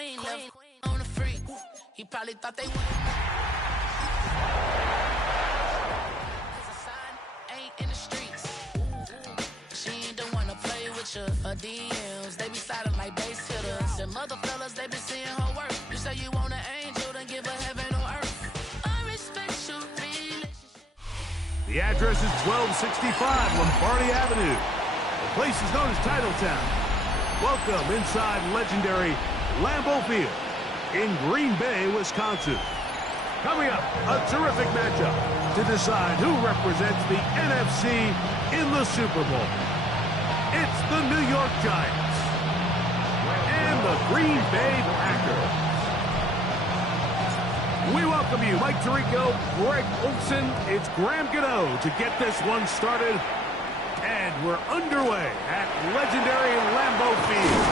queen on the freak. He probably thought they wanted. Cause a sign ain't in the streets. She ain't the one to play with you. Her DMs, they be sliding like base hitters. And mother fellas, they be seeing her work. You say you want an angel, then give her heaven on earth. I respect your relationship. The address is 1265 Lombardi Avenue. The place is known as Titletown. Welcome inside legendary Lambeau Field in Green Bay, Wisconsin. Coming up, a terrific matchup to decide who represents the NFC in the Super Bowl. It's the New York Giants and the Green Bay Packers. We welcome you, Mike Tirico, Greg Olson. It's Graham Gano to get this one started. And we're underway at legendary Lambeau Field.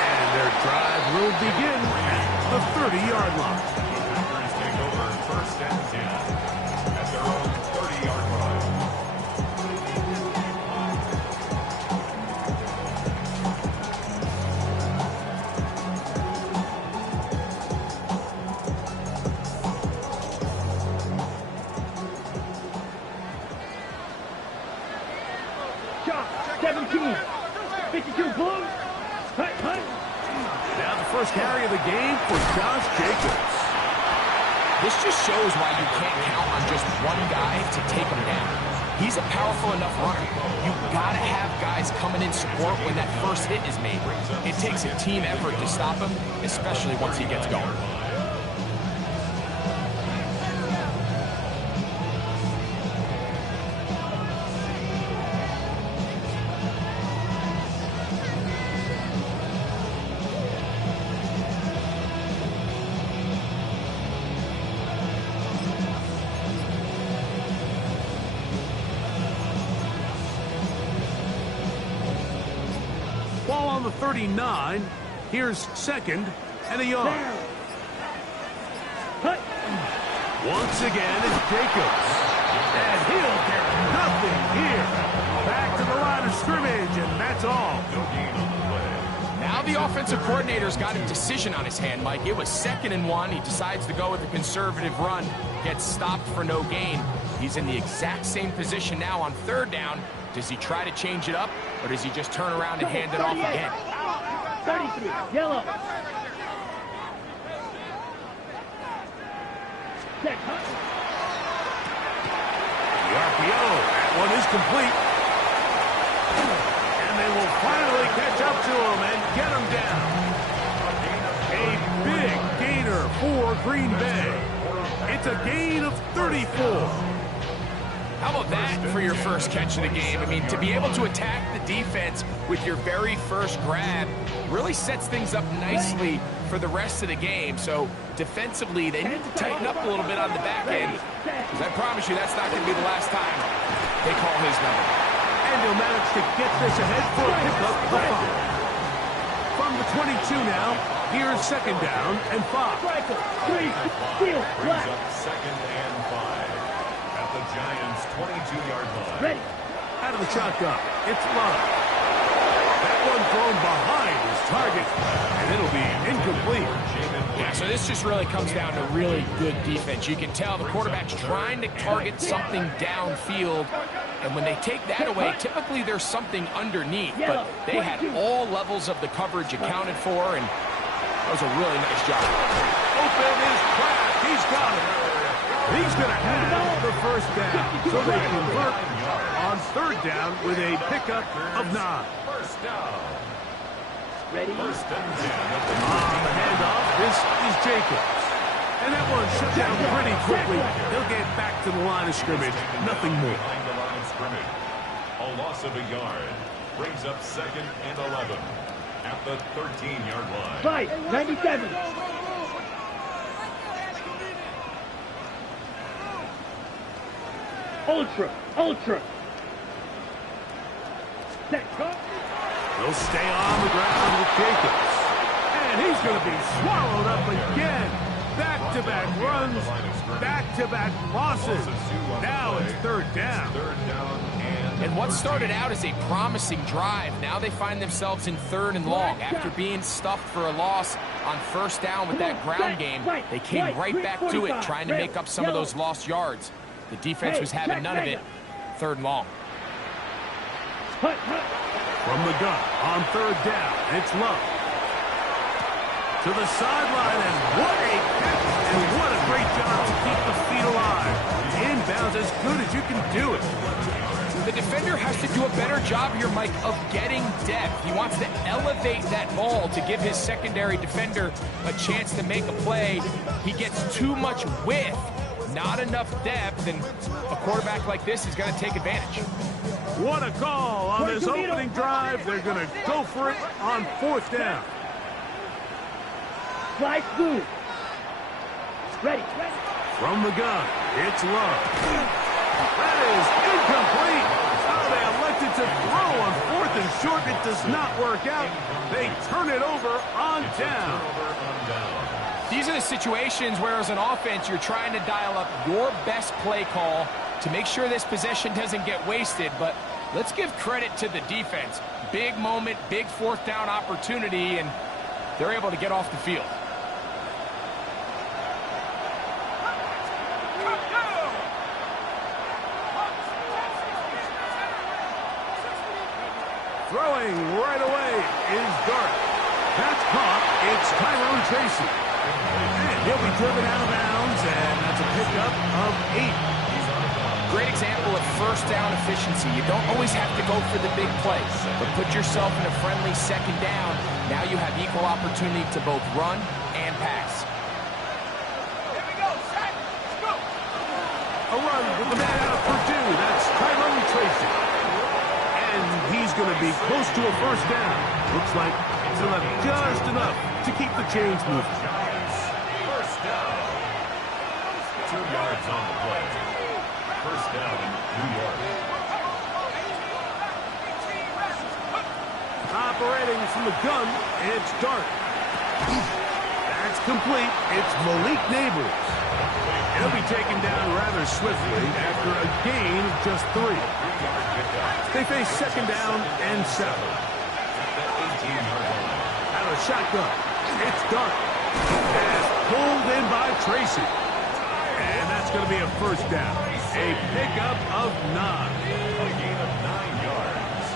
And their drive will begin at the 30-yard line. Packers take over first and 10 at their own 30-yard line. Shot, 17, 52 Blues. Hut. Now the first carry of the game for Josh Jacobs. This just shows why you can't count on just one guy to take him down. He's a powerful enough runner. You've got to have guys coming in support when that first hit is made. It takes a team effort to stop him, especially once he gets going. Ball on the 39. Here's second and a yard. Hut. Once again, it's Jacobs. And he'll get nothing here. Back to the line of scrimmage, and that's all. Now the offensive coordinator's got a decision on his hand, Mike. It was 2nd and 1. He decides to go with a conservative run. Gets stopped for no gain. He's in the exact same position now on 3rd down. Does he try to change it up, or does he just turn around and hand it off again? 33, yellow. Set, Hut. The RPO, that one is complete. And they will finally catch up to him and get him down. A big gainer for Green Bay. It's a gain of 34. How about that for your first catch of the game? I mean, to be able to attack the defense with your very first grab really sets things up nicely for the rest of the game. So defensively, they need to tighten up a little bit on the back end, because I promise you that's not going to be the last time they call his number. And he'll manage to get this ahead for a pickup of 5. From the 22 now, here's 2nd down and 5. Striker, 3, steal, black. Second and 5 at the Giants' 22-yard line. Ready. Out of the shotgun, it's Love. That one thrown behind his target, and it'll be incomplete. Yeah, so this just really comes down to really good defense. You can tell the quarterback's trying to target something downfield, and when they take that away, typically there's something underneath, but they had all levels of the coverage accounted for, and that was a really nice job. Open is Kraft. He's got it. He's going to have the first down, so they convert on 3rd down with a pickup of 9. First down. Ready. First and 10 at the On the handoff, this is Jacobs. And that one shut down pretty quickly. He'll get back to the line of scrimmage. Nothing more. behind the line of scrimmage. A loss of a yard brings up 2nd and 11 at the 13-yard line. Fight, 97. Ultra. Set, cut. He'll stay on the ground with Jacobs. And he's going to be swallowed up again. Back-to-back runs, back-to-back losses. Now it's 3rd down. And what started out as a promising drive, now they find themselves in 3rd and long. After being stuffed for a loss, on first down with that ground game, they came right back to it, trying to make up some of those lost yards. The defense was having none of it. 3rd and long. From the gun on 3rd down, it's Love. To the sideline, and what a catch, and what a great job to keep the feet alive. Inbounds as good as you can do it. The defender has to do a better job here, Mike, of getting depth. He wants to elevate that ball to give his secondary defender a chance to make a play. He gets too much width, not enough depth, and a quarterback like this is going to take advantage. What a call on this opening drive. They're going to go for it on 4th down. Fly through. Ready. From the gun, it's Love. That is incomplete. Oh, they elected to throw on 4th and short. It does not work out. They turn it over on down. These are the situations where, as an offense, you're trying to dial up your best play call to make sure this possession doesn't get wasted. But let's give credit to the defense. Big moment, big 4th down opportunity, and they're able to get off the field. Throwing right away is Dart. That's caught. It's Tyrone Tracy. And he'll be driven out of bounds, and that's a pickup of 8. Great example of first down efficiency. You don't always have to go for the big play, but put yourself in a friendly 2nd down. Now you have equal opportunity to both run and pass. Here we go, set, let's go. A run with the man out of Purdue. That's Tyrone Tracy. And he's going to be close to a 1st down. Looks like he'll have just enough to keep the chains moving. First down. 2 yards on the play. First down, New York. Operating from the gun, it's Dart. That's complete. It's Malik Neighbors. He'll be taken down rather swiftly after a gain of just 3. They face 2nd down and 7. Out of shotgun, it's Dart. As pulled in by Tracy. And that's going to be a 1st down. A pickup of 9. A gain of 9 yards.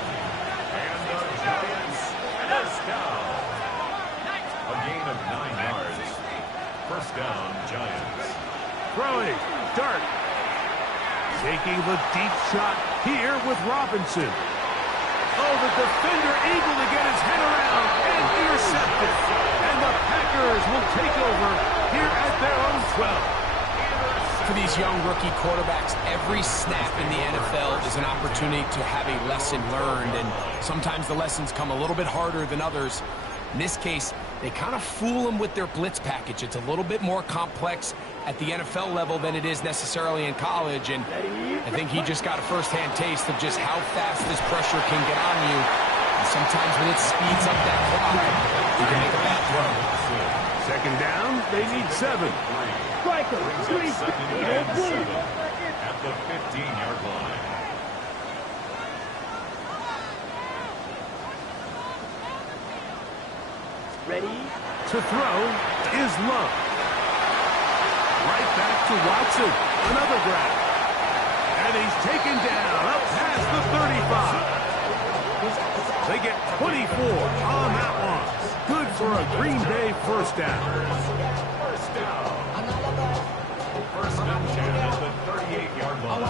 And the Giants, first down. A gain of 9 yards. First down, Giants. Throwing, Dart. Taking the deep shot here with Robinson. Oh, the defender able to get his head around and intercepted. And the Packers will take over here at their own 12. For these young rookie quarterbacks, every snap in the NFL is an opportunity to have a lesson learned, and sometimes the lessons come a little bit harder than others. In this case, they kind of fool them with their blitz package. It's a little bit more complex at the NFL level than it is necessarily in college, and I think he just got a first-hand taste of just how fast this pressure can get on you. And sometimes when it speeds up that clock, you can make a bad throw. 2nd down, they need 7. Striker, Brings up 2nd and 7 at the 15-yard line. ready. To throw is Love. Right back to Watson. Another grab. And he's taken down up past the 35. They get 24 on that one. Good for a Green Bay 1st down. First down. First and 10 at the 38-yard line.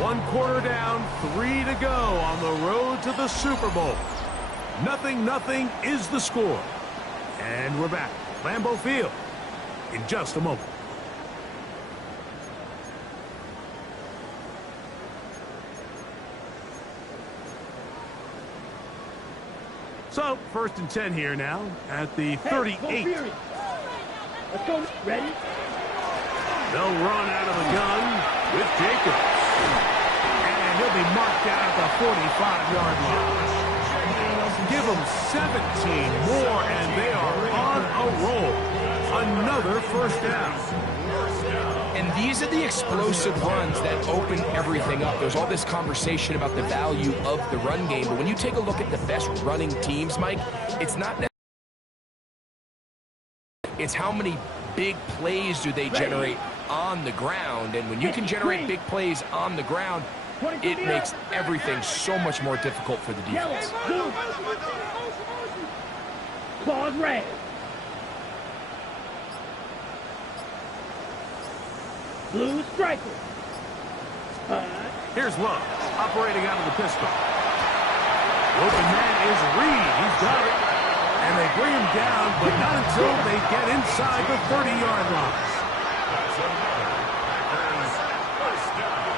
One quarter down, 3 to go on the road to the Super Bowl. 0-0 is the score. And we're back. Lambeau Field in just a moment. So, 1st and 10 here now at the 38. Let's go. Ready? They'll run out of the gun with Jacobs. And he'll be marked down at the 45-yard line. Give them 17 more, and they are on a roll. A Another first down. And these are the explosive runs that open everything up. There's all this conversation about the value of the run game, but when you take a look at the best running teams, Mike, it's not necessarily it's how many big plays do they generate on the ground. And when you can generate big plays on the ground, it makes everything so much more difficult for the defense. Claws red. Blue striker. Here's Love, operating out of the pistol. Open man is Reed. He's got it. And they bring him down, but not until they get inside the 30-yard line. That's another Packers first down.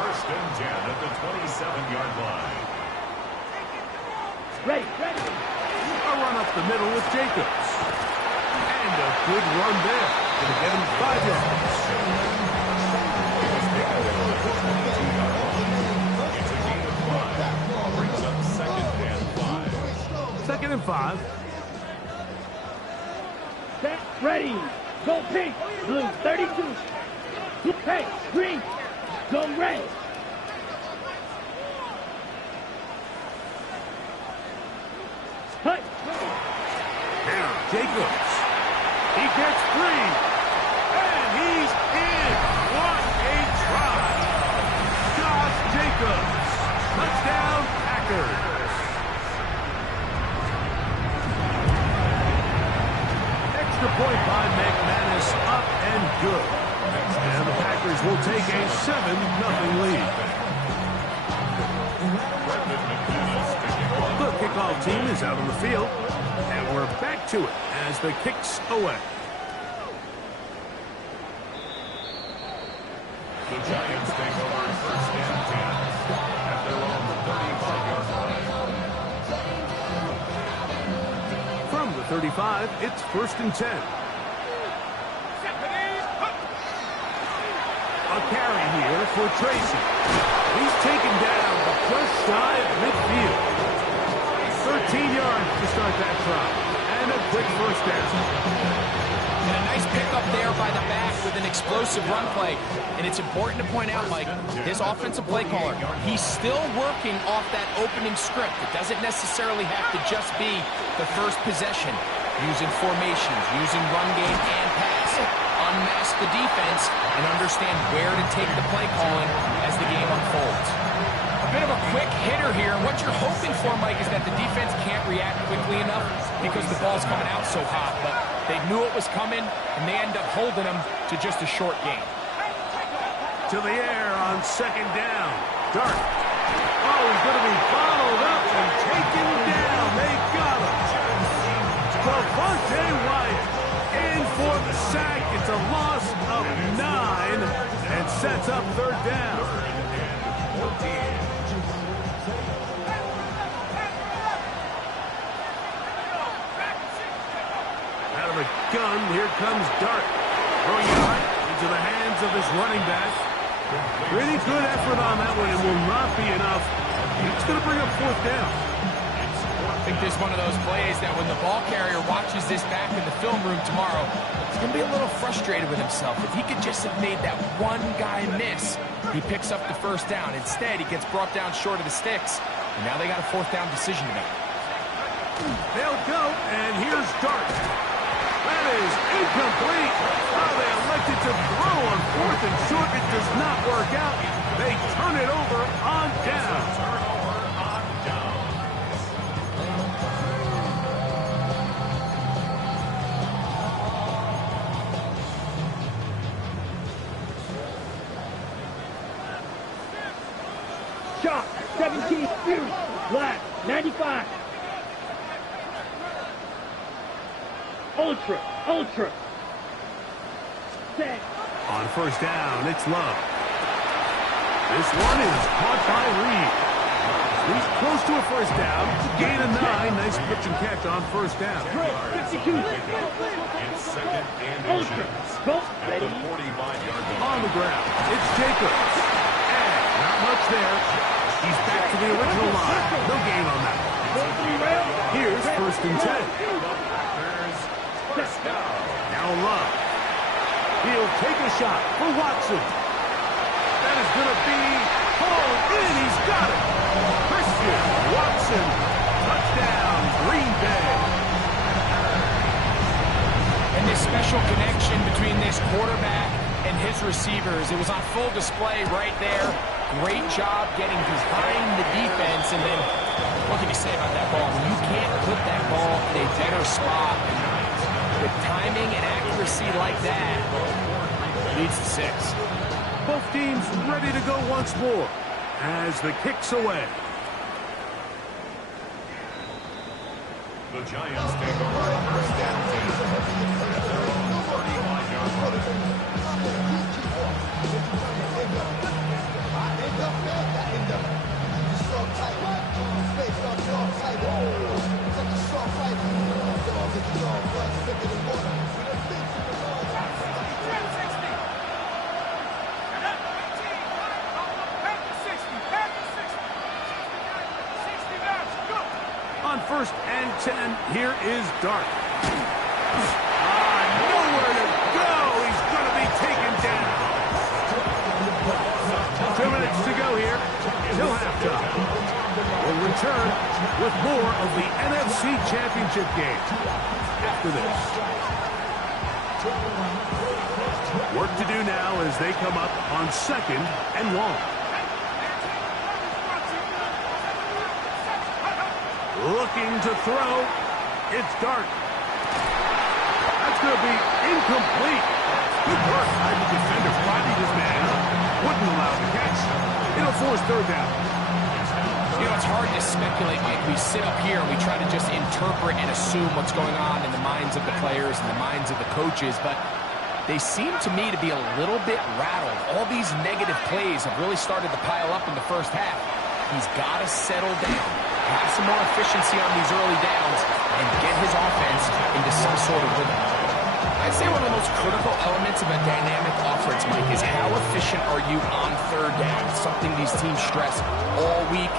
First and 10 at the 27-yard line. Ready. A run up the middle with Jacobs. And a good run there. Gonna get him 5 yards. It's a gain of 5. Brings up second and 5. Second and 5. Set. Ready. Go pink. Blue 32. Hey, green. Go red. Hut. Now Jacobs. He gets free. And he's in. What a try. Josh Jacobs. Touchdown, Packers. Extra point by McManus, up and good. And the Packers will take a 7-0 lead. The kickoff team is out on the field, and we're back to it as the kick's away. The Giants take over first and 10 at their own 35-yard line. From the 35, it's first and 10. A carry here for Tracy. He's taken down just shy of midfield. 13 yards to start that try. And a quick first down. And a nice pickup there by the back with an explosive run play. And it's important to point out, Mike, his offensive play caller, he's still working off that opening script. It doesn't necessarily have to just be the first possession. Using formations, using run game and pass. Unmask the defense and understand where to take the play calling as the game unfolds. A bit of a quick hitter here, and what you're hoping for, Mike, is that the defense can't react quickly enough because the ball's coming out so hot, but they knew it was coming, and they end up holding them to just a short game. To the air on second down. Dart. Oh, he's going to be followed up and taken down. They got him. Devontae Wyatt in for the sack. It's a loss of 9 and sets up third down. Out of the gun, here comes Dart. Throwing it right into the hands of his running back. Pretty good effort on that one. It will not be enough. It's going to bring up fourth down. I think this is one of those plays that when the ball carrier watches this back in the film room tomorrow, he's going to be a little frustrated with himself. If he could just have made that one guy miss, he picks up the first down. Instead, he gets brought down short of the sticks, and now they got a fourth down decision to make. They'll go, and here's Dart. That is incomplete. Oh, they elected to throw on fourth and short. It does not work out. They turn it over on down. Shot. 17. Fury. Black. 95. Ultra. Set. On first down, it's Love. This one is caught by Reed. He's close to a first down. Gain of 9. Nice pitch and catch on first down. 52. It's second and Ultra. Go. at the Ready. 45-yard line. On the ground, it's Jacobs. And not much there. He's back to the original line. No gain on that. Go 3 rail. Here's first and 10. Packers first down. on Love. He'll take a shot for Watson. That is going to be hauled in. He's got it. Christian Watson, touchdown, Green Bay. And this special connection between this quarterback and his receivers, it was on full display right there. Great job getting behind the defense, and then what can you say about that ball? When you can't put that ball in a better spot, with timing and accuracy like that, leads to 6. Both teams ready to go once more as the kick's away. The Giants take over first down at their own 35-yard line. On 1st and 10, here is Dart. Nowhere to go. He's going to be taken down. 2 minutes to go here till halftime. We'll return with more of the NFC Championship game after this. Work to do now as they come up on 2nd and 1. Looking to throw. It's Dart. That's going to be incomplete. Good work by the defender. Bodied his man up. Wouldn't allow the catch. It'll force 3rd down. You know, it's hard to speculate, Mike. We sit up here and we try to just interpret and assume what's going on in the minds of the players and the minds of the coaches, but they seem to me to be a little bit rattled. All these negative plays have really started to pile up in the first half. He's got to settle down, have some more efficiency on these early downs, and get his offense into some sort of rhythm. I'd say one of the most critical elements of a dynamic offense, Mike, is how efficient are you on 3rd down? It's something these teams stress all week.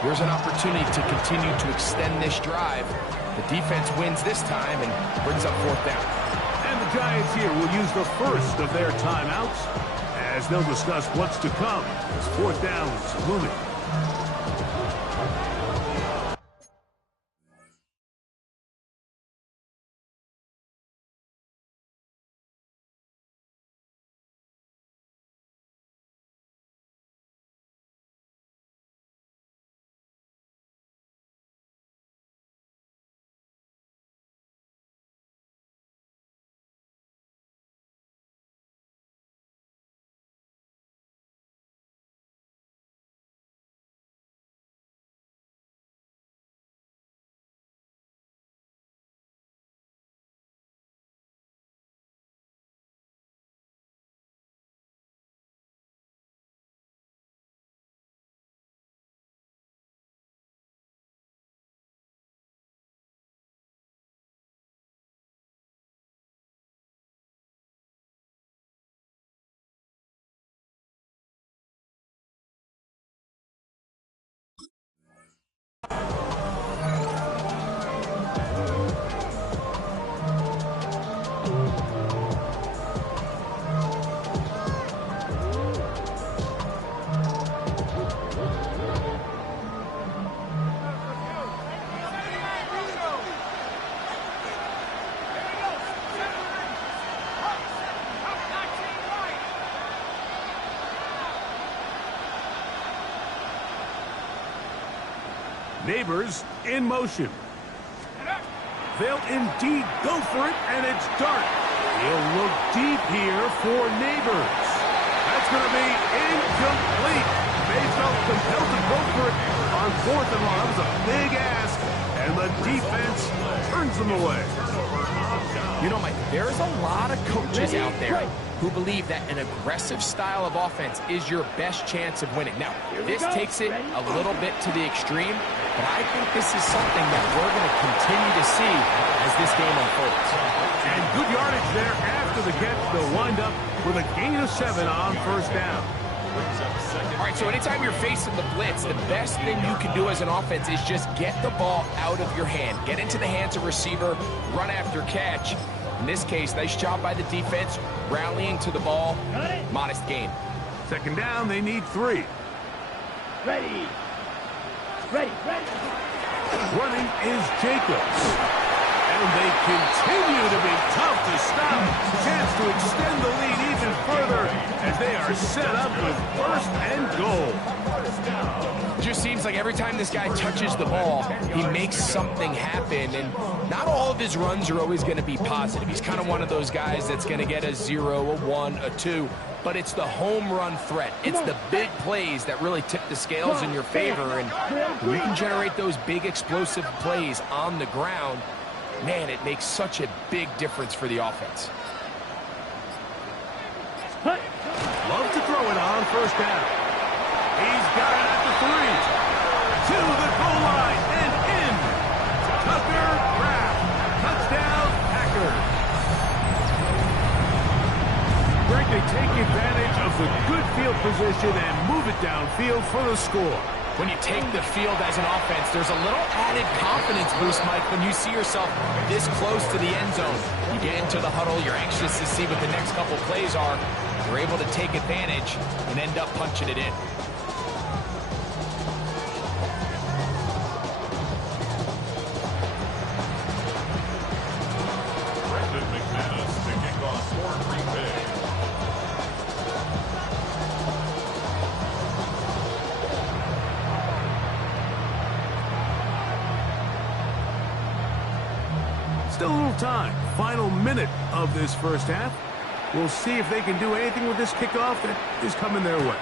Here's an opportunity to continue to extend this drive. The defense wins this time and brings up 4th down. And the Giants here will use the first of their timeouts as they'll discuss what's to come as 4th down is looming. Neighbors in motion. They'll indeed go for it, and it's Dart. He'll look deep here for Neighbors. That's going to be incomplete. They felt compelled to go for it on 4th and 1. That was a big ask, and the defense turns them away. You know, Mike, there's a lot of coaches out there who believe that an aggressive style of offense is your best chance of winning. Now, this takes it a little bit to the extreme, but I think this is something that we're going to continue to see as this game unfolds. And good yardage there after the catch. They'll wind up with a gain of 7 on 1st down. Brings up second. All right, so anytime you're facing the blitz, the best thing you can do as an offense is just get the ball out of your hand. Get into the hands of receiver, run after catch. In this case, nice job by the defense, rallying to the ball. Modest gain. Second down, they need 3. Ready. Ready. Ready. Running is Jacobs. And they continue to be tough to stop. Chance to extend the lead even further as they are set up with first and goal. Just seems like every time this guy touches the ball, he makes something happen. And not all of his runs are always going to be positive. He's kind of one of those guys that's going to get a 0, a 1, a 2. But it's the home run threat. It's the big plays that really tip the scales in your favor. And when you can generate those big explosive plays on the ground, man, it makes such a big difference for the offense. Love to throw it on first down. He's got it at the 3. To the goal line and in. Tucker Kraft. Touchdown, Packers. Greg, they take advantage of the good field position and move it downfield for the score. When you take the field as an offense, there's a little added confidence boost, Mike, when you see yourself this close to the end zone. You get into the huddle, you're anxious to see what the next couple plays are. You're able to take advantage and end up punching it in. Brendan McManus to kick off for Green Bay. Still a little time. Final minute of this first half. We'll see if they can do anything with this kickoff that is coming their way.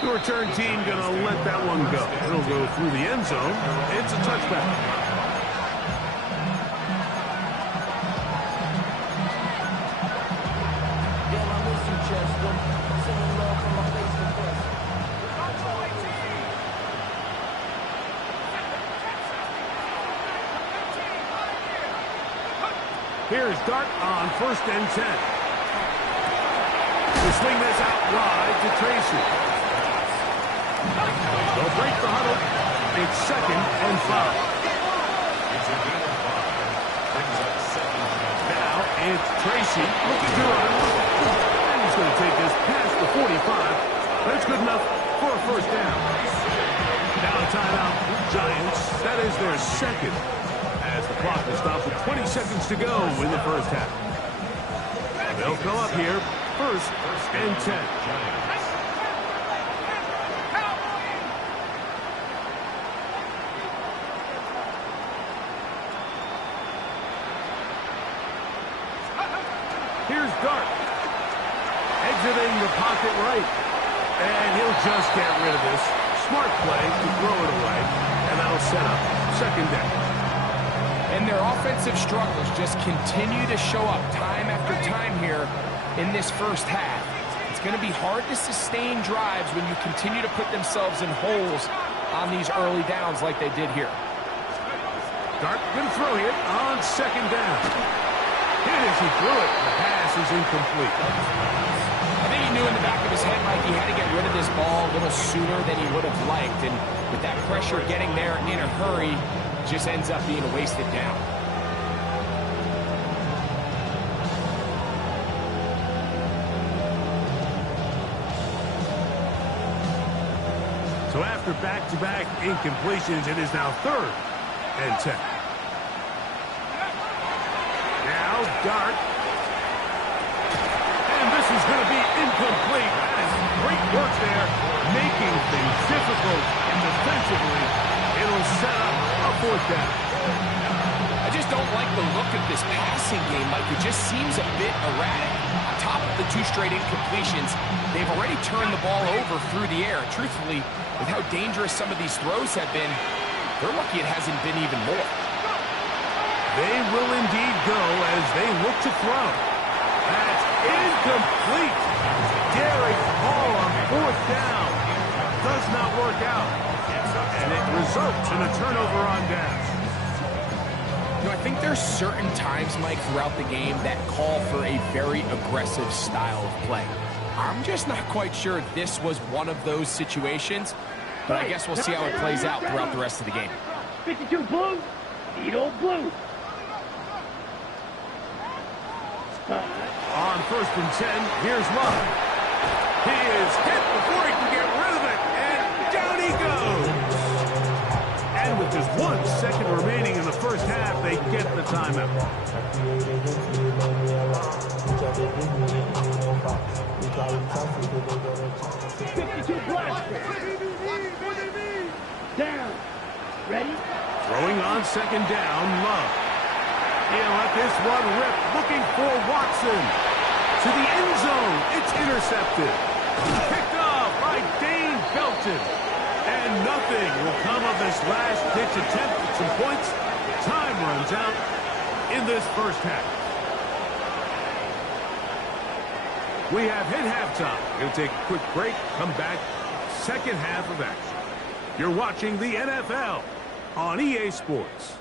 The return team going to let that one go. It'll go through the end zone. It's a touchback. Here's Dart on 1st and 10. We'll swing this out wide to Tracy. They'll break the huddle. It's 2nd and 5. It's a gain of 5. Brings up second. Now it's Tracy looking to run. And he's going to take this past the 45. That's good enough for a first down. Now a timeout. Giants. That is their 2nd. As the clock will stop with 20 seconds to go in the first half. They'll come up here, 1st and 10. Here's Dart. Exiting the pocket right. And he'll just get rid of this. Smart play to throw it away. And that'll set up 2nd down. And their offensive struggles just continue to show up time after time here in this first half. It's going to be hard to sustain drives when you continue to put themselves in holes on these early downs like they did here. Dart going to throw here on 2nd down. Hit as he threw it. The pass is incomplete. I think he knew in the back of his head, Mike, he had to get rid of this ball a little sooner than he would have liked. And with that pressure getting there in a hurry, just ends up being a wasted down. So after back-to-back incompletions, it is now 3rd and 10. Now Dart. And this is going to be incomplete. That is great work there, making things difficult. And defensively, it'll set up a 4th down. I just don't like the look of this passing game, Mike. It just seems a bit erratic. On top of the 2 straight incompletions, they've already turned the ball over through the air. Truthfully, with how dangerous some of these throws have been, they're lucky it hasn't been even more. They will indeed go as they look to throw. That's incomplete. Derek Hall on 4th down. Does not work out. And it results in a turnover on downs. You know, I think there's certain times, Mike, throughout the game that call for a very aggressive style of play. I'm just not quite sure this was one of those situations, but I guess we'll see how it plays out throughout the rest of the game. 52 blue, Edo blue. On 1st and 10, here's Love. He is hit before he can get rid of it, and down he goes. And with just 1 second remaining in the first half, they get the timeout. Down. Ready? Throwing on 2nd down, Love. He'll let this one rip, looking for Watson. To the end zone, it's intercepted. Picked off by Dane Belton. And nothing will come of this last-ditch attempt at some points. Time runs out in this first half. We have hit halftime. We'll take a quick break, come back, second half of action. You're watching the NFL on EA Sports.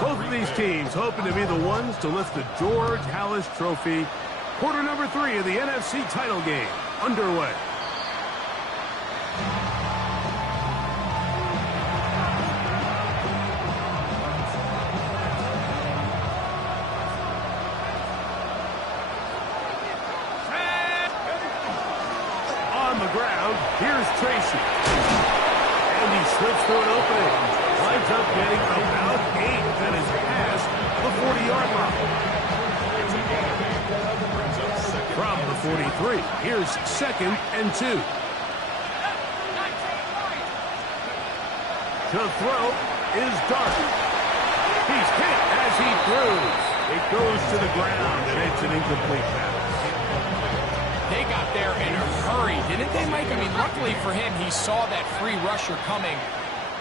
Both of these teams hoping to be the ones to lift the George Halas Trophy. Quarter number 3 of the NFC title game underway. On the ground, here's Tracy. And he slips through an opening. Lines up getting about 8. That is past the 40-yard line. From the 43, here's 2nd and 2. To throw is Dart. He's hit as he throws. It goes to the ground, and it's an incomplete pass. They got there in a hurry, didn't they, Mike? I mean, luckily for him, he saw that free rusher coming,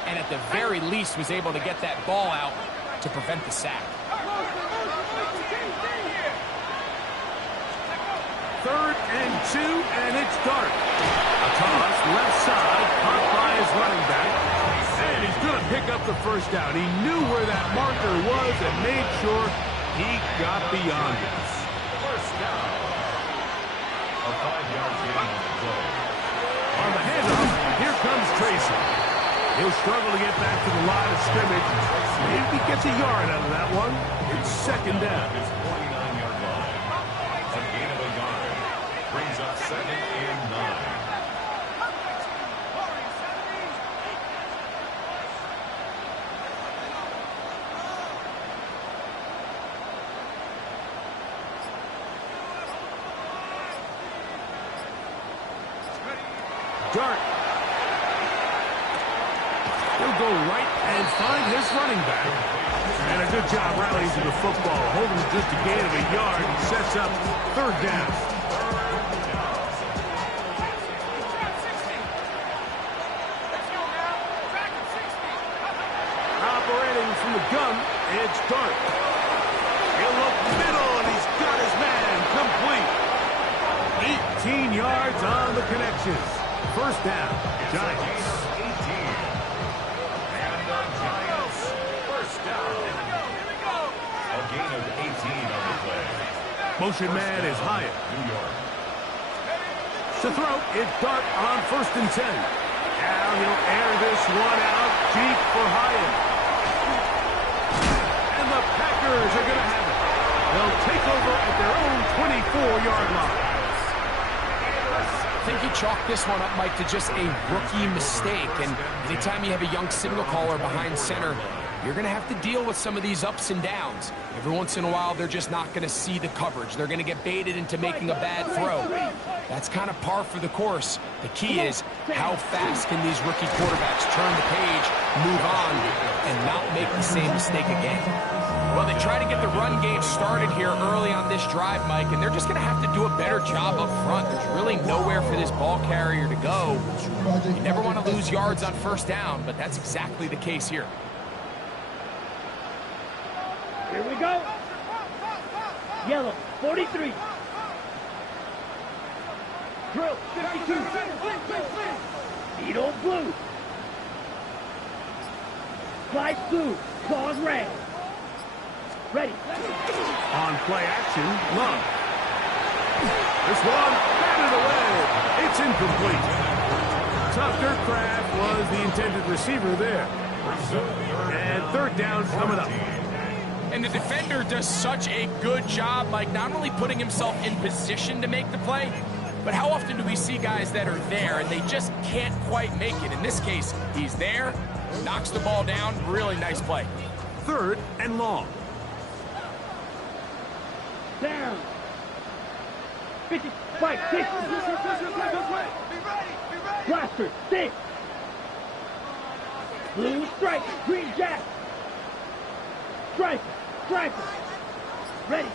and at the very least was able to get that ball out to prevent the sack. 3rd and 2, and it's Dart. A toss left side, caught by his running back, and he's going to pick up the first down. He knew where that marker was and made sure he got beyond it. First down. A 5-yard gain on the play. On the handoff, here comes Tracy. He'll struggle to get back to the line of scrimmage. Maybe gets a yard out of that one. It's 2nd down. His 49-yard line. A gain of a yard. Brings up 2nd and 9. Dart. He'll go right and find his running back. And a good job rallying to the football. Holding just a gain of a yard and sets up 3rd down. Operating from the gun, it's Dart. He'll look middle, and he's got his man complete. 18 yards on the connection. First down, Giants. 18. And the Giants, first down. A gain of 18 on the play. Motion man is Hyatt. New York. To throw, it's Dart on 1st and 10. Now he'll air this one out deep for Hyatt. And the Packers are going to have it. They'll take over at their own 24-yard line. I think you chalk this one up, Mike, to just a rookie mistake. And anytime you have a young signal caller behind center, you're going to have to deal with some of these ups and downs. Every once in a while, they're just not going to see the coverage. They're going to get baited into making a bad throw. That's kind of par for the course. The key is how fast can these rookie quarterbacks turn the page, move on, and not make the same mistake again. Well, they try to get the run game started here early on this drive, Mike, and they're just going to have to do a better job up front. There's really nowhere for this ball carrier to go. You never want to lose yards on 1st down, but that's exactly the case here. Here we go. Yellow, 43. Drill, 52. Edo blue. Flight blue, claws red. Ready. On play action, Love. This one, batted away. It's incomplete. Tucker Kraft was the intended receiver there. And third down coming up. And the defender does such a good job, Mike, not only putting himself in position to make the play, but how often do we see guys that are there and they just can't quite make it? In this case, he's there, knocks the ball down, really nice play. Third and long. Down. 50, fight, 6. Blaster, 6. Blue stripe, green jack. Stripe, ready.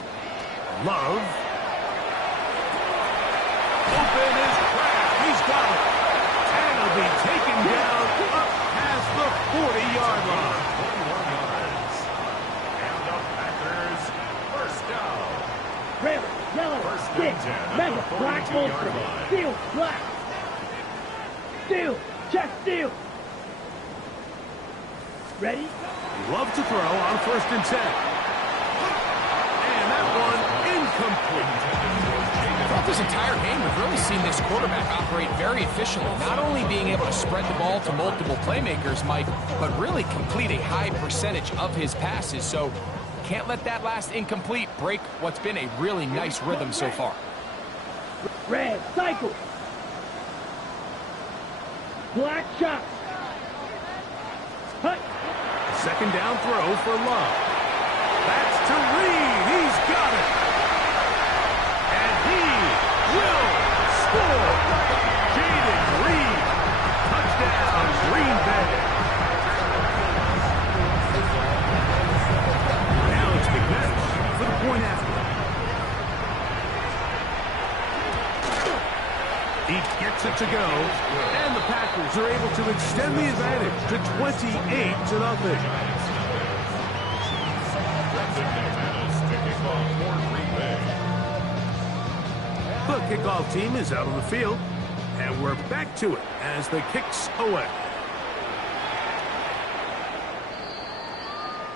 Love. Open is Kraft. He's got it. And he'll be taken down up past the 40-yard line. 21 yards. And the Packers, first down. Red, yellow, First 6. and 10 at Mega, the black 42-yard bolster. line. Steel, black. Steel, check, steel. Ready? Love to throw on first and 10. And that one incomplete. Throughout this entire game, we've really seen this quarterback operate very efficiently, not only being able to spread the ball to multiple playmakers, Mike, but really complete a high percentage of his passes. So can't let that last incomplete break what's been a really nice rhythm so far. Red, cycle. Black shot. Hut. Second down throw for Love. That's to Reed. He's got it. And he will score. Jaden Reed. Touchdown, Green Bay. Now it's McManus for the point after. He gets it to go, and the Packers are able to extend the advantage to 28-0. The kickoff team is out on the field, and we're back to it as the kicks away.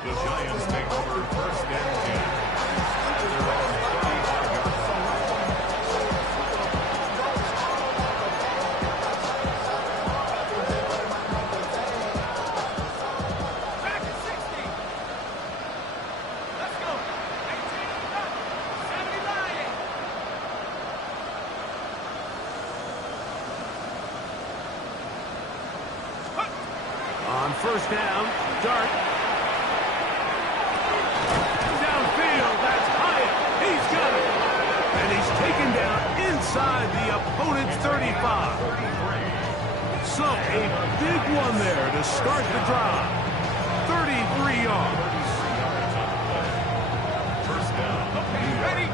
The Giants take over first and 10. Their own 35-yard On first down, Dart. Downfield, that's Hyatt. He's got it. And he's taken down inside the opponent's 35. So a big one there to start the drive. 33 yards. first down. Okay, ready?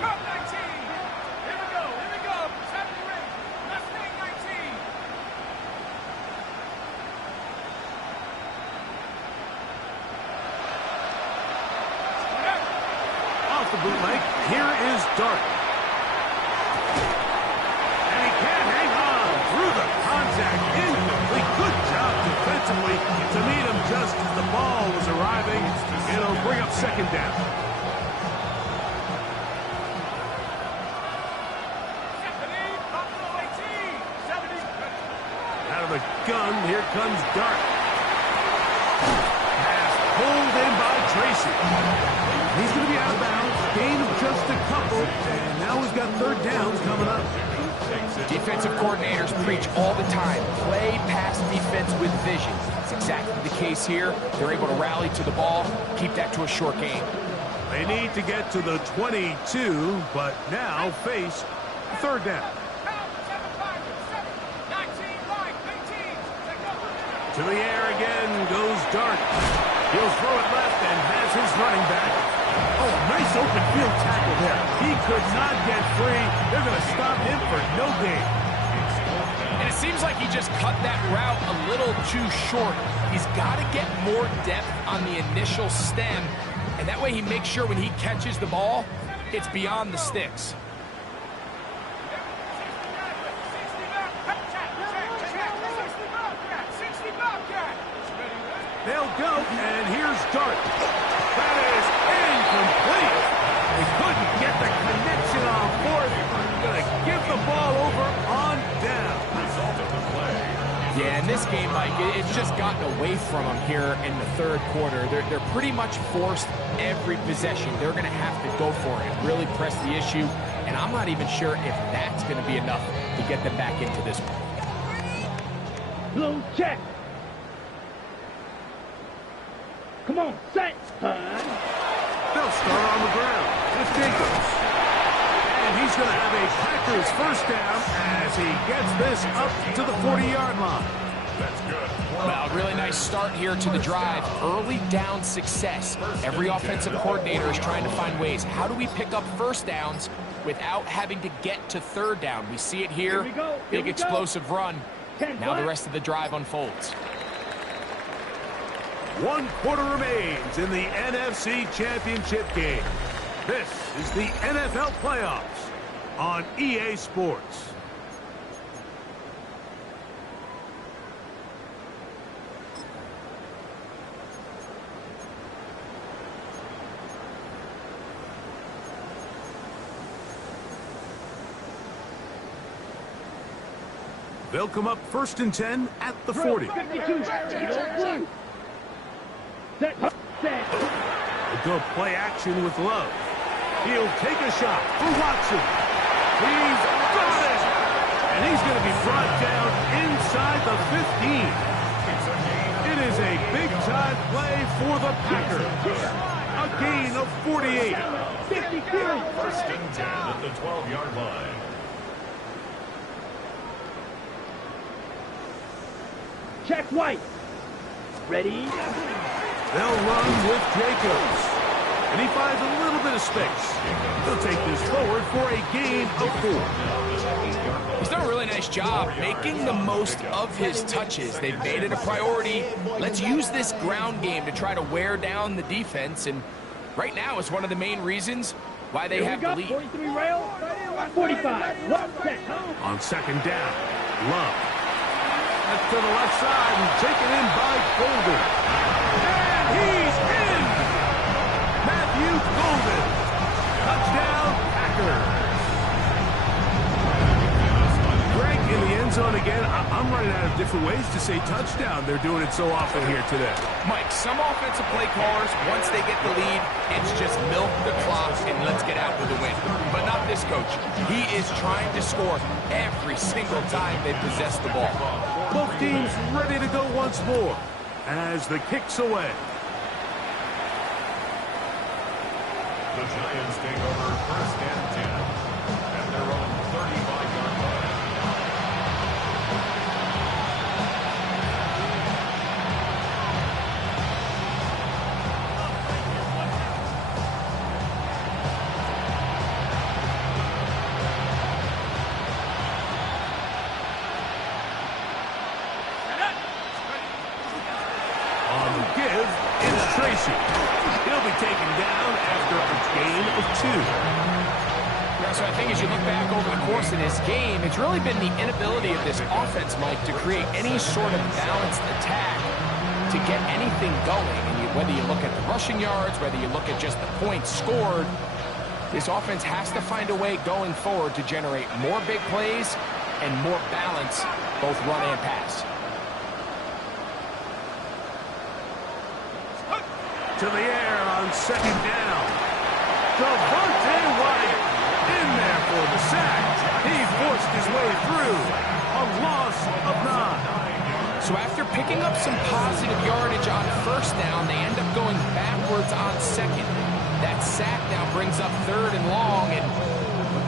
Come 19. Here we go. 70 range. Let's wing 19. Off the bootleg, here is Dart. And he can't hang on through the contact. Incomplete. Good job defensively to meet him just as the ball was arriving. It'll bring up second down. Out of the gun, here comes Dart. Pass pulled in by Tracy. He's going to be out of bounds. Gain of just a couple. And now he's got third downs coming up. Defensive coordinators preach all the time, play pass defense with vision. That's exactly the case here. They're able to rally to the ball, keep that to a short game. They need to get to the 22, but now face third down. To the air again goes Dart. He'll throw it left and has his running back. Oh, nice open field tackle there. He could not get free. They're going to stop him for no gain. And it seems like he just cut that route a little too short. He's got to get more depth on the initial stem, and that way he makes sure when he catches the ball, it's beyond the sticks. 60 Bobcat. They'll go, and here's Dart. That is incomplete. They couldn't get the connection on fourth. Going to give the ball over on down. Result of the play. Yeah, in this game, Mike, it's just gotten away from them here in the third quarter. They're pretty much forced every possession. They're going to have to go for it and really press the issue. And I'm not even sure if that's going to be enough to get them back into this one. Blue check. Come on, set. They'll start on the ground with Jacobs. And he's going to have a Packers first down as he gets this up to the 40-yard line. That's good. Well, really nice start here to the drive. Early down success. Every offensive coordinator is trying to find ways. How do we pick up first downs without having to get to third down? We see it here. Big explosive run. Now the rest of the drive unfolds. 1 quarter remains in the NFC Championship game. This is the NFL Playoffs on EA Sports. They'll come up 1st and 10 at the 40. 52. Set. A good play action with Love. He'll take a shot for Watson. He's got it! And he's going to be brought down inside the 15. It is a big-time play for the Packers. A gain of 48. 52. 1st and 10 at the 12-yard line. Check White. Ready? They'll run with Jacobs. And he finds a little bit of space. He'll take this forward for a gain of 4. He's done a really nice job making the most of his touches. They've made it a priority. Let's use this ground game to try to wear down the defense. And right now is one of the main reasons why they have the lead. 43 rail. 45. One set. On 2nd down, Love. That's to the left side and taken in by Golden. And he's in! Matthew Golden. Touchdown, Packers. Greg in the end zone again. I'm running out of different ways to say touchdown. They're doing it so often here today. Mike, some offensive play callers, once they get the lead, it's just milk the clock and let's get out with a win. But not this coach. He is trying to score every single time they possess the ball. Both teams ready to go once more as the kick's away. The Giants take over 1st and 10 at their own 35-yard line. On the give, it's Tracy. He'll be taken down after a gain of 2. Yeah, so I think as you look back over the course of this game, it's really been the inability of this offense, Mike, to create any sort of balanced attack to get anything going. And whether you look at the rushing yards, whether you look at just the points scored, this offense has to find a way going forward to generate more big plays and more balance, both run and pass. To the air on 2nd down. Devontae White in there for the sack. He forced his way through. A loss of 9. So after picking up some positive yardage on 1st down, they end up going backwards on 2nd. That sack now brings up 3rd and long, and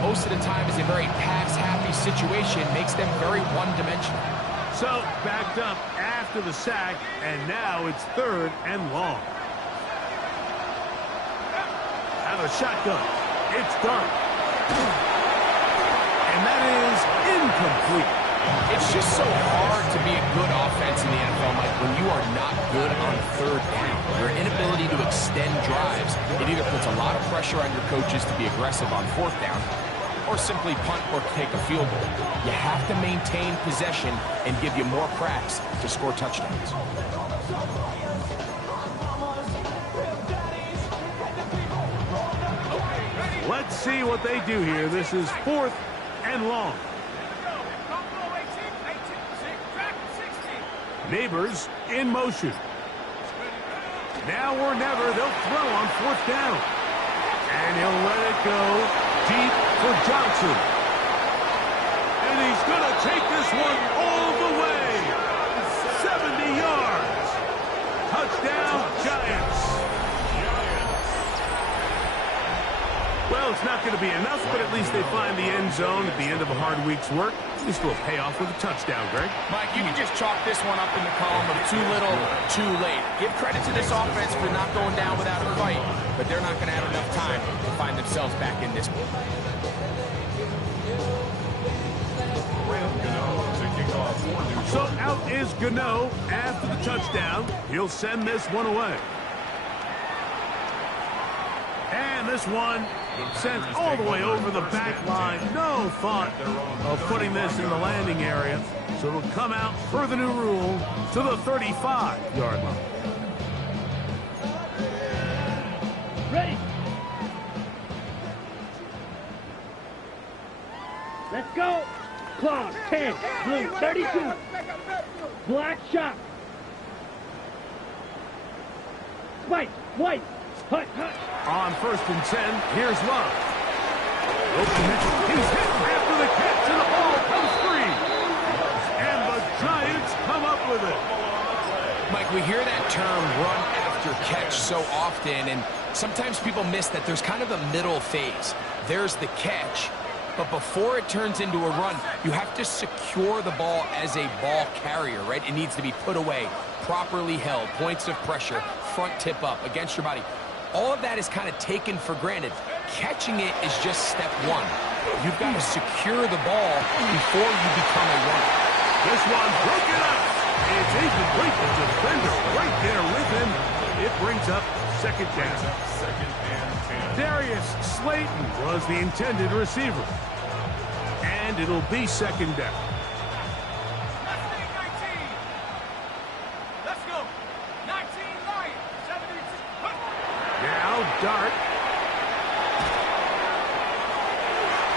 most of the time is a very pass-happy situation, makes them very one-dimensional. So backed up after the sack, and now it's 3rd and long. Out of shotgun. It's Dart. And that is incomplete. It's just so hard to be a good offense in the NFL, Mike, when you are not good on 3rd down. Your inability to extend drives, it either puts a lot of pressure on your coaches to be aggressive on 4th down or simply punt or take a field goal. You have to maintain possession and give you more cracks to score touchdowns. Let's see what they do here. This is 4th and long. Neighbors in motion. Now or never, they'll throw on 4th down. And he'll let it go deep for Johnson. And he's going to take this one all the way. 70 yards. Touchdown, Giants. Well, it's not going to be enough, but at least they find the end zone at the end of a hard week's work. At least we'll pay off with a touchdown, Greg. Mike, you can just chalk this one up in the column of too little, too late. Give credit to this offense for not going down without a fight, but they're not going to have enough time to find themselves back in this one. So out is Gano after the touchdown. He'll send this one away. And this one sent all the way over the back line. No thought of putting this in the landing area. So it'll come out per the new rule to the 35-yard line. Ready. Let's go. Cloud 10, blue 32. Black shot. White, white. Hut, hut. On 1st and 10, here's Love. He's hit after the catch, and the ball comes free. And the Giants come up with it. Mike, we hear that term run after catch so often, and sometimes people miss that there's kind of a middle phase. There's the catch, but before it turns into a run, you have to secure the ball as a ball carrier, right? It needs to be put away, properly held, points of pressure, front tip up against your body. All of that is kind of taken for granted. Catching it is just step one. You've got to secure the ball before you become a runner. This one broken up. It's incomplete. The defender right there with him. It brings up 2nd down. Darius Slayton was the intended receiver. And it'll be 2nd down. Dart.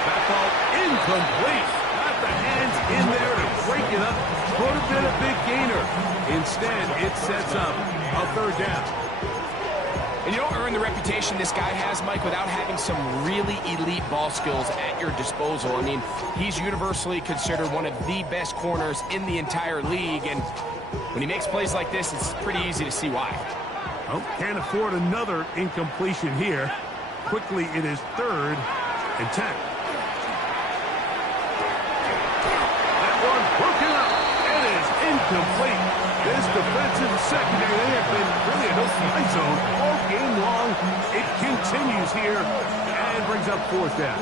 That ball incomplete. Got the hands in there to break it up. Could have been a big gainer. Instead, it sets up a 3rd down. And you don't earn the reputation this guy has, Mike, without having some really elite ball skills at your disposal. I mean, he's universally considered one of the best corners in the entire league. And when he makes plays like this, it's pretty easy to see why. Oh, can't afford another incompletion here. Quickly, it is 3rd and 10. That one broken up. It is incomplete. This defensive secondary, they have been really a no-fly zone all game long. It continues here and brings up 4th down.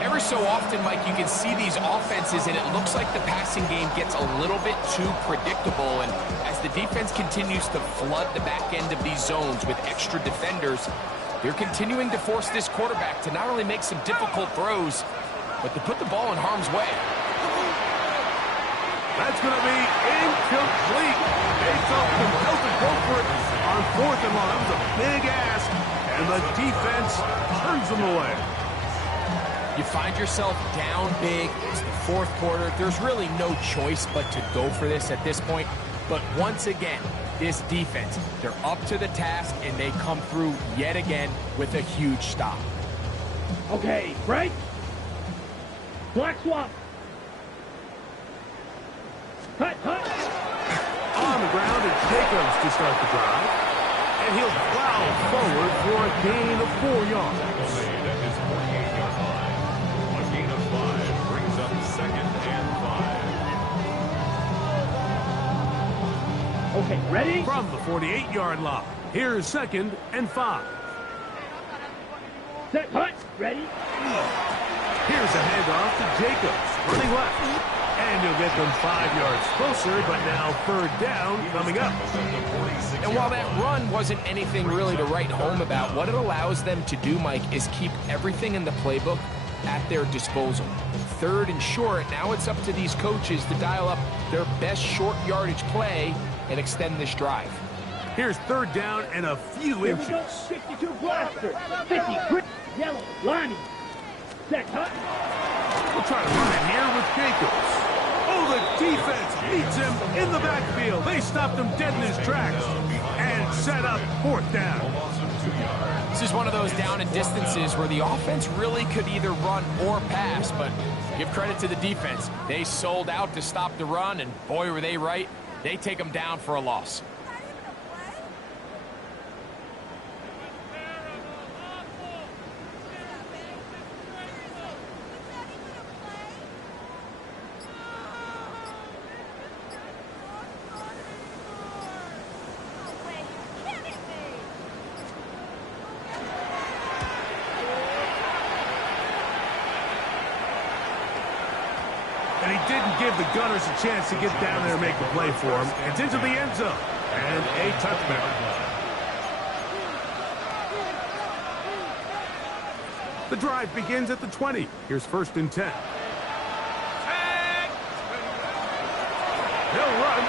Every so often, Mike, you can see these offenses, and it looks like the passing game gets a little bit too predictable. And as the defense continues to flood the back end of these zones with extra defenders, they're continuing to force this quarterback to not only make some difficult throws, but to put the ball in harm's way. That's going to be incomplete. They felt compelled to go for it on 4th and long. That was a big ask, and the defense turns them away. You find yourself down big. It's the 4th quarter. There's really no choice but to go for this at this point. But once again, this defense, they're up to the task, and they come through yet again with a huge stop. Okay, break. Black swap. Hut, hut. On the ground, it's Jacobs to start the drive. And he'll plow forward for a gain of 4 yards. That is 48-yard line. A gain of 5 brings up 2nd and 5. Okay, ready? From the 48-yard line, here's 2nd and 5. Set, hut, ready? Here's a handoff to Jacobs, running left. And he'll get them 5 yards closer, but now 3rd down coming up. And while that run wasn't anything really to write home about, what it allows them to do, Mike, is keep everything in the playbook at their disposal. 3rd and short, now it's up to these coaches to dial up their best short yardage play and extend this drive. Here's 3rd down and a few Here we go. inches. 62 blaster. 50 grip. Yellow. try to run it here with Jacobs. Oh, the defense beats him in the backfield. They stopped him dead in his tracks and set up 4th down. This is one of those down and distances where the offense really could either run or pass, but give credit to the defense. They sold out to stop the run, and boy, were they right. They take them down for a loss. And he didn't give the Gunners a chance to get down there and make a play for him. It's into the end zone. And a touchdown. The drive begins at the 20. Here's 1st and 10. He'll run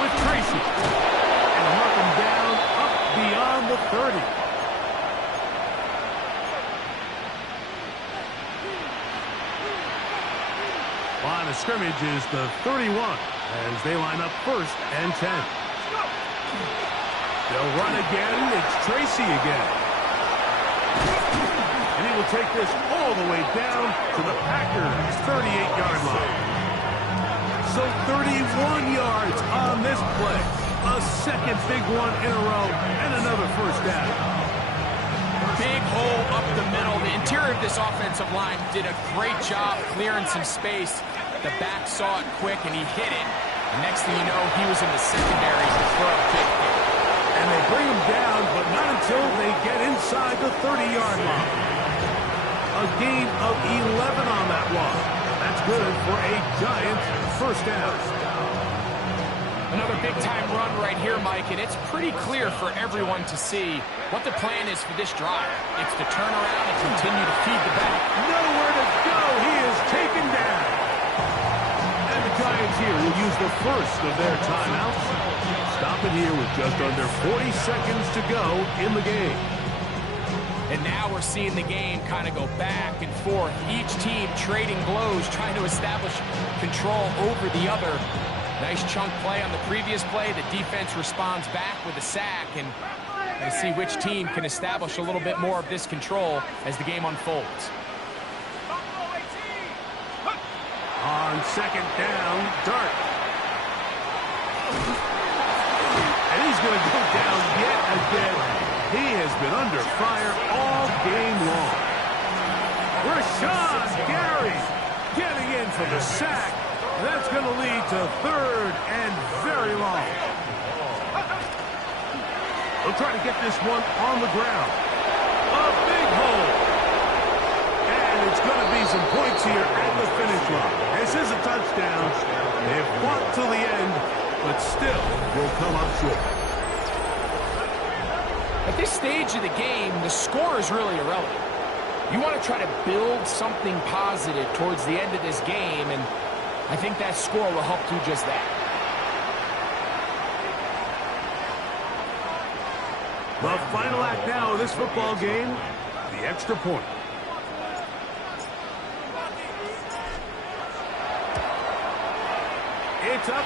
with Tracy. And mark him down up beyond the 30. Line of scrimmage is the 31 as they line up 1st and 10. They'll run again. It's Tracy again. And he will take this all the way down to the Packers' 38-yard line. So 31 yards on this play. A second big one in a row and another 1st down. Big hole up the middle. The interior of this offensive line did a great job clearing some space. The back saw it quick, and he hit it. The next thing you know, he was in the secondary to throw a big hit. And they bring him down, but not until they get inside the 30-yard line. A gain of 11 on that one. That's good for a Giants 1st down. Another big-time run right here, Mike, and it's pretty clear for everyone to see what the plan is for this drive. It's to turn around and continue to feed the back. Nowhere to go. He is taken down. And the Giants here will use the 1st of their timeouts. Stop it here with just under 40 seconds to go in the game. And now we're seeing the game kind of go back and forth. Each team trading blows, trying to establish control over the other. Nice chunk play on the previous play. The defense responds back with a sack, and we'll see which team can establish a little bit more of this control as the game unfolds. On 2nd down, Dart. And he's going to go down yet again. He has been under fire all game long. Rashawn Gary getting in for the sack. That's going to lead to 3rd and very long. They'll try to get this one on the ground. A big hole. And it's going to be some points here at the finish line. This is a touchdown. They've fought till the end, but still will come up short. At this stage of the game, the score is really irrelevant. You want to try to build something positive towards the end of this game, and I think that score will help do just that. The final act now of this football game, the extra point. It's up.